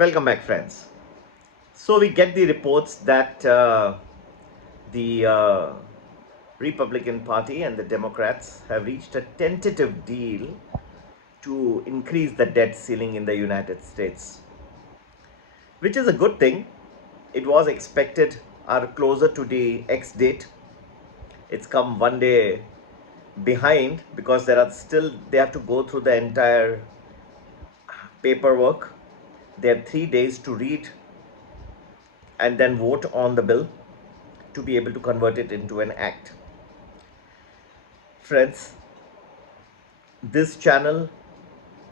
Welcome back, friends. So we get the reports that the Republican Party and the Democrats have reached a tentative deal to increase the debt ceiling in the United States, which is a good thing. It was expected are closer to the X date. It's come one day behind because they have to go through the entire paperwork. They have 3 days to read and then vote on the bill to be able to convert it into an act. Friends, this channel,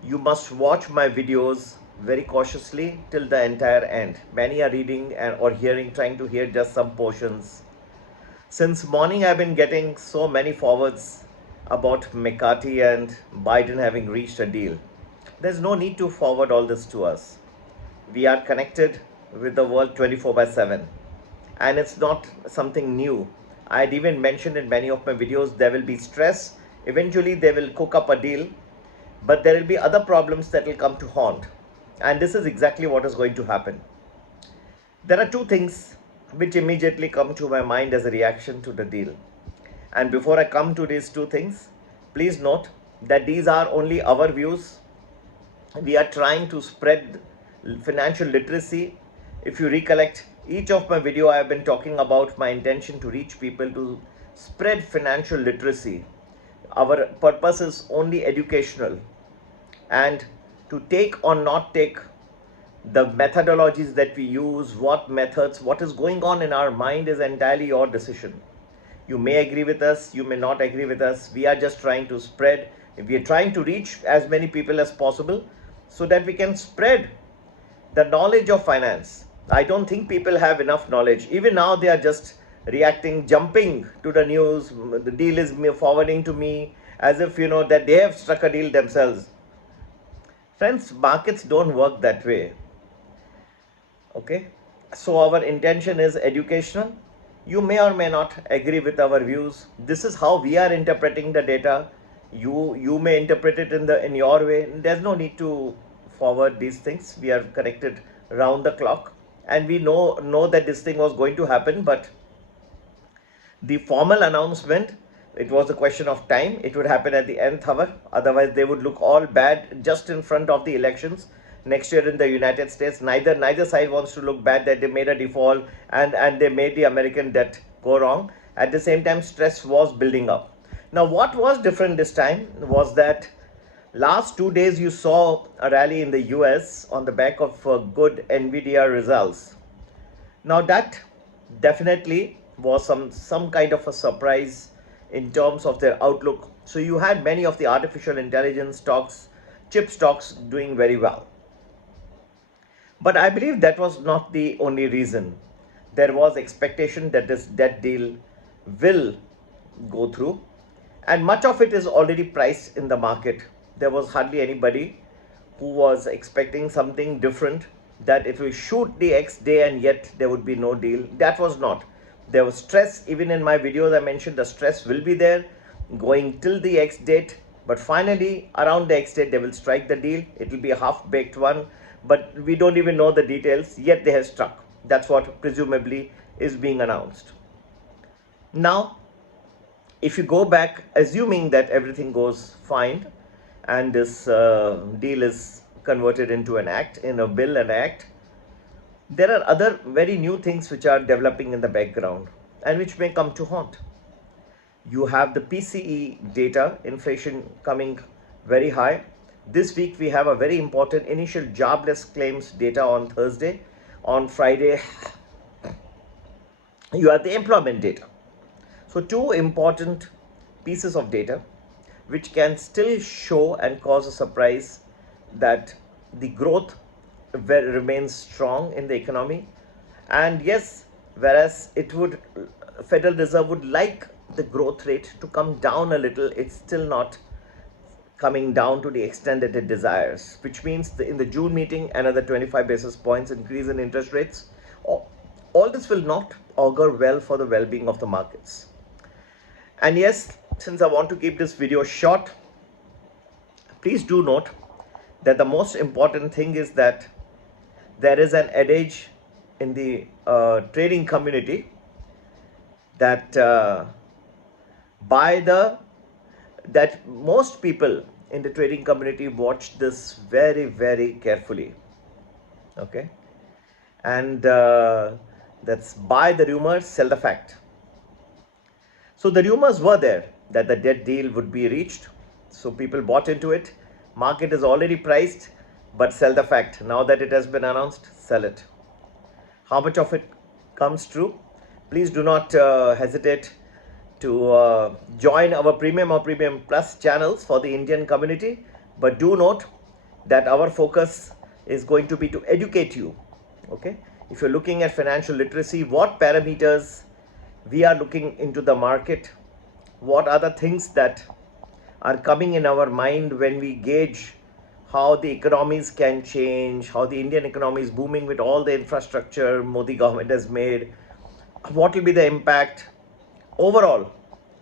you must watch my videos very cautiously till the entire end. Many are reading or hearing, trying to hear just some portions. Since morning, I've been getting so many forwards about McCarthy and Biden having reached a deal. There's no need to forward all this to us. We are connected with the world 24 by 7. And it's not something new. I had even mentioned in many of my videos there will be stress. Eventually, they will cook up a deal, but there will be other problems that will come to haunt. And this is exactly what is going to happen. There are two things which immediately come to my mind as a reaction to the deal. And before I come to these two things, please note that these are only our views. We are trying to spread financial literacy. If you recollect, each of my video I have been talking about my intention to reach people to spread financial literacy. Our purpose is only educational, and to take or not take the methodologies that we use, what methods, what is going on in our mind is entirely your decision. You may agree with us, you may not agree with us. We are just trying to spread, we are trying to reach as many people as possible so that we can spread the knowledge of finance. I don't think people have enough knowledge. Even now, they are just reacting, jumping to the news. The deal is forwarding to me as if that they have struck a deal themselves. Friends, markets don't work that way. Okay, so our intention is educational. You may or may not agree with our views. This is how we are interpreting the data. You may interpret it in your way. There's no need to forward these things. We are connected round the clock, and we know that this thing was going to happen. But the formal announcement, it was a question of time. It would happen at the nth hour. Otherwise, they would look all bad just in front of the elections next year in the United States. Neither side wants to look bad that they made a default and they made the American debt go wrong. At the same time, stress was building up. Now, what was different this time was that last 2 days you saw a rally in the US on the back of good Nvidia results. Now that definitely was some kind of a surprise in terms of their outlook. So you had many of the artificial intelligence stocks, chip stocks doing very well. But I believe that was not the only reason. There was expectation that this debt deal will go through, and much of it is already priced in the market. There was hardly anybody who was expecting something different, that it will shoot the X day and yet there would be no deal. That was not. There was stress. Even in my videos, I mentioned the stress will be there going till the X date. But finally, around the X date, they will strike the deal. It will be a half-baked one, but we don't even know the details, yet they have struck. That's what presumably is being announced. Now, if you go back, assuming that everything goes fine and this deal is converted into an act, in a bill and act, there are other very new things which are developing in the background and which may come to haunt. You have the PCE data, inflation coming very high. This week we have a very important initial jobless claims data on Thursday. On Friday, you have the employment data. So two important pieces of data which can still show and cause a surprise that the growth remains strong in the economy. And yes, whereas Federal Reserve would like the growth rate to come down a little, it's still not coming down to the extent that it desires, which means in the June meeting, another 25 basis points increase in interest rates. All this will not augur well for the well-being of the markets. And yes, since I want to keep this video short, please do note that the most important thing is that there is an adage in the trading community that that most people in the trading community watch this very, very carefully. Okay, and that's buy the rumors, sell the fact. So the rumors were there that the debt deal would be reached, so people bought into it. Market is already priced, but sell the fact. Now that it has been announced, sell it. How much of it comes true? Please do not hesitate to join our premium or premium plus channels for the Indian community, but do note that our focus is going to be to educate you. Okay, if you're looking at financial literacy, what parameters we are looking into the market, what are the things that are coming in our mind when we gauge how the economies can change, how the Indian economy is booming with all the infrastructure Modi government has made, what will be the impact overall,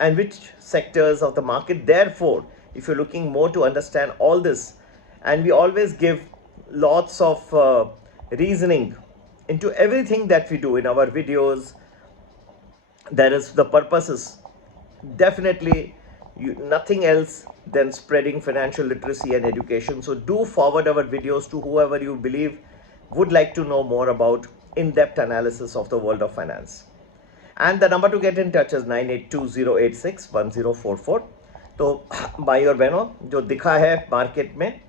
and which sectors of the market. Therefore, if you're looking more to understand all this, and we always give lots of reasoning into everything that we do in our videos, that is, the purpose is definitely nothing else than spreading financial literacy and education. So do forward our videos to whoever you believe would like to know more about in-depth analysis of the world of finance. And the number to get in touch is 9820861044. तो भाई और बहनों, जो दिखा है market में,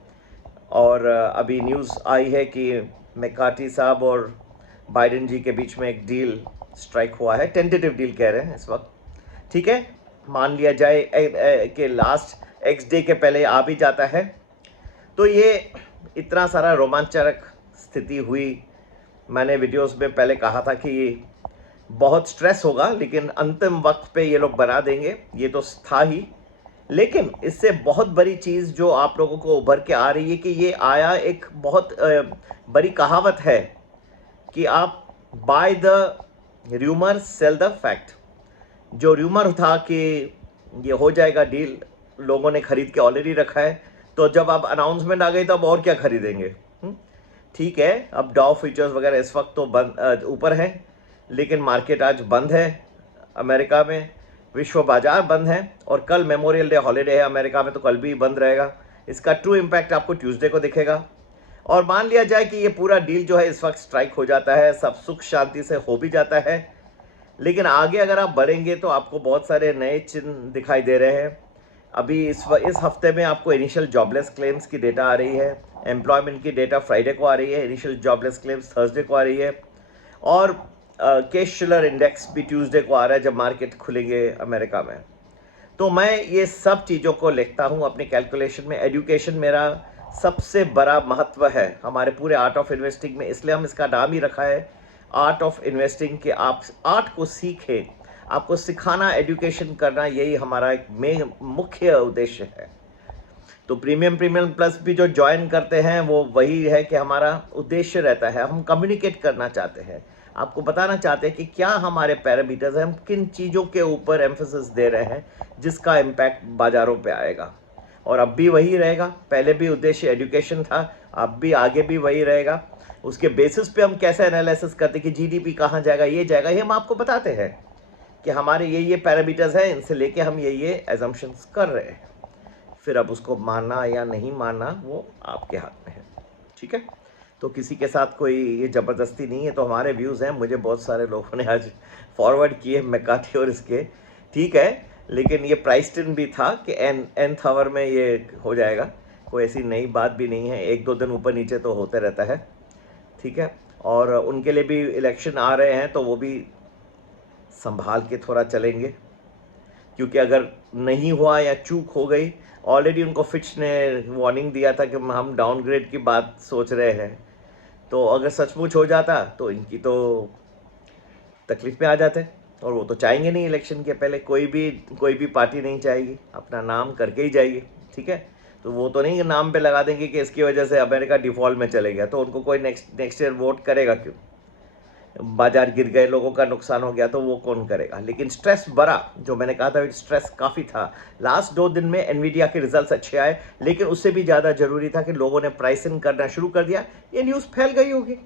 और अभी न्यूज़ आई है कि मैकार्टी साहब और बाइडेन जी के बीच में एक डील स्ट्राइक हुआ है, टेंटेटिव डील कह रहे हैं इस वक्त, ठीक है, मान लिया जाए कि लास्ट एक्स डे के पहले आ भी जाता है, तो ये इतना सारा रोमांचक स्थिति हुई। मैंने वीडियोस में पहले कहा था कि ये बहुत स्ट्रेस होगा, लेकिन अंतिम वक्त पे ये लोग बना देंगे, ये तो था ही। लेकिन इससे बहुत बड़ी चीज़ जो आप लोगों को उभर के आ रही है कि ये आया, एक बहुत बड़ी कहावत है कि आप buy the rumour sell the fact. जो र्यूमर था कि ये हो जाएगा डील, लोगों ने खरीद के ऑलरेडी रखा है, तो जब अब अनाउंसमेंट आ गई तो अब और क्या खरीदेंगे। ठीक है, अब डाउ फ्यूचर्स वगैरह इस वक्त तो बंद ऊपर है, लेकिन मार्केट आज बंद है अमेरिका में, विश्व बाजार बंद है, और कल मेमोरियल डे हॉलीडे है अमेरिका में, तो कल भी बंद रहेगा। इसका ट्रू इम्पैक्ट आपको ट्यूसडे को दिखेगा। और मान लिया जाए कि ये पूरा डील जो है इस वक्त स्ट्राइक हो जाता है, सब सुख शांति से हो भी जाता है, लेकिन आगे अगर आप बढ़ेंगे तो आपको बहुत सारे नए चिन्ह दिखाई दे रहे हैं। अभी इस हफ्ते में आपको इनिशियल जॉबलेस क्लेम्स की डेटा आ रही है, एम्प्लॉयमेंट की डेटा फ्राइडे को आ रही है, इनिशियल जॉबलेस क्लेम्स थर्सडे को आ रही है, और केस-शिलर इंडेक्स भी ट्यूसडे को आ रहा है जब मार्केट खुलेंगे अमेरिका में। तो मैं ये सब चीज़ों को लिखता हूँ अपनी कैलकुलेशन में। एजुकेशन मेरा सबसे बड़ा महत्व है हमारे पूरे आर्ट ऑफ इन्वेस्टिंग में, इसलिए हम इसका नाम ही रखा है आर्ट ऑफ इन्वेस्टिंग, कि आप आर्ट को सीखें, आपको सिखाना, एजुकेशन करना, यही हमारा एक मुख्य उद्देश्य है। तो प्रीमियम प्लस भी जो ज्वाइन करते हैं वो वही है कि हमारा उद्देश्य रहता है, हम कम्युनिकेट करना चाहते हैं, आपको बताना चाहते हैं कि क्या हमारे पैरामीटर्स हैं, हम किन चीज़ों के ऊपर एम्फेसिस दे रहे हैं जिसका इम्पैक्ट बाज़ारों पे आएगा। और अब भी वही रहेगा, पहले भी उद्देश्य एजुकेशन था, अब भी आगे भी वही रहेगा। उसके बेसिस पे हम कैसे एनालिसिस करते कि जीडीपी कहाँ जाएगा, ये जाएगा, ये हम आपको बताते हैं कि हमारे ये पैरामीटर्स हैं, इनसे लेके हम ये एजम्पशंस कर रहे हैं। फिर अब उसको मानना या नहीं मानना वो आपके हाथ में है, ठीक है। तो किसी के साथ कोई ये ज़बरदस्ती नहीं है, तो हमारे व्यूज़ हैं, मुझे बहुत सारे लोगों ने आज फॉरवर्ड किए मैकार्टी और इसके, ठीक है, लेकिन ये प्राइस्ड इन भी था कि nth आवर में ये हो जाएगा, कोई ऐसी नई बात भी नहीं है, एक दो दिन ऊपर नीचे तो होते रहता है, ठीक है। और उनके लिए भी इलेक्शन आ रहे हैं, तो वो भी संभाल के थोड़ा चलेंगे, क्योंकि अगर नहीं हुआ या चूक हो गई, ऑलरेडी उनको फिच ने वार्निंग दिया था कि हम डाउनग्रेड की बात सोच रहे हैं, तो अगर सचमुच हो जाता तो इनकी तो तकलीफ में आ जाते, और वो तो चाहेंगे नहीं इलेक्शन के पहले, कोई भी पार्टी नहीं चाहेगी, अपना नाम करके ही जाएगी, ठीक है। तो वो तो नहीं नाम पे लगा देंगे कि इसकी वजह से अमेरिका डिफ़ॉल्ट में चले गया, तो उनको कोई नेक्स्ट ईयर वोट करेगा क्यों, बाजार गिर गए, लोगों का नुकसान हो गया, तो वो कौन करेगा। लेकिन स्ट्रेस बड़ा, जो मैंने कहा था स्ट्रेस काफ़ी था। लास्ट 2 दिन में एनवीडिया के रिजल्ट्स अच्छे आए, लेकिन उससे भी ज़्यादा ज़रूरी था कि लोगों ने प्राइस इन करना शुरू कर दिया, ये न्यूज़ फैल गई होगी,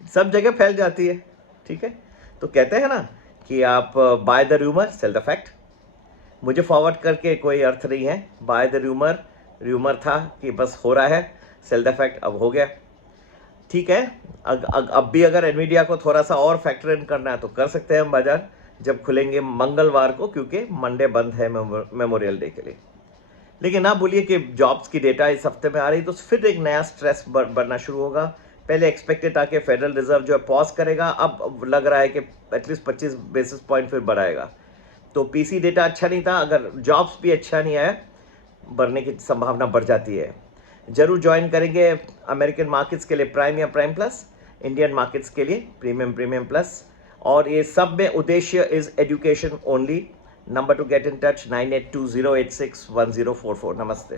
सब जगह फैल जाती है, ठीक है। तो कहते हैं ना कि आप buy the rumour cell the fact. मुझे फॉरवर्ड करके कोई अर्थ नहीं है। बाय द रूमर, रूमर था कि बस हो रहा है, सेल द फैक्ट अब हो गया, ठीक है। अब भी अगर एनवीडिया को थोड़ा सा और फैक्टर इन करना है तो कर सकते हैं हम बाजार, जब खुलेंगे मंगलवार को, क्योंकि मंडे बंद है मेमोरियल डे के लिए। लेकिन ना बोलिए कि जॉब्स की डेटा इस हफ्ते में आ रही तो फिर एक नया स्ट्रेस बढ़ना शुरू होगा। पहले एक्सपेक्टेड था कि फेडरल रिजर्व जो है पॉज करेगा, अब लग रहा है कि एटलीस्ट 25 बेसिस पॉइंट फिर बढ़ाएगा। तो पीसी डेटा अच्छा नहीं था, अगर जॉब्स भी अच्छा नहीं आया, बढ़ने की संभावना बढ़ जाती है। जरूर ज्वाइन करेंगे अमेरिकन मार्केट्स के लिए प्राइम या प्राइम प्लस, इंडियन मार्केट्स के लिए प्रीमियम प्रीमियम प्लस, और ये सब में उद्देश्य is education only. Number to get in touch 9820861044। नमस्ते।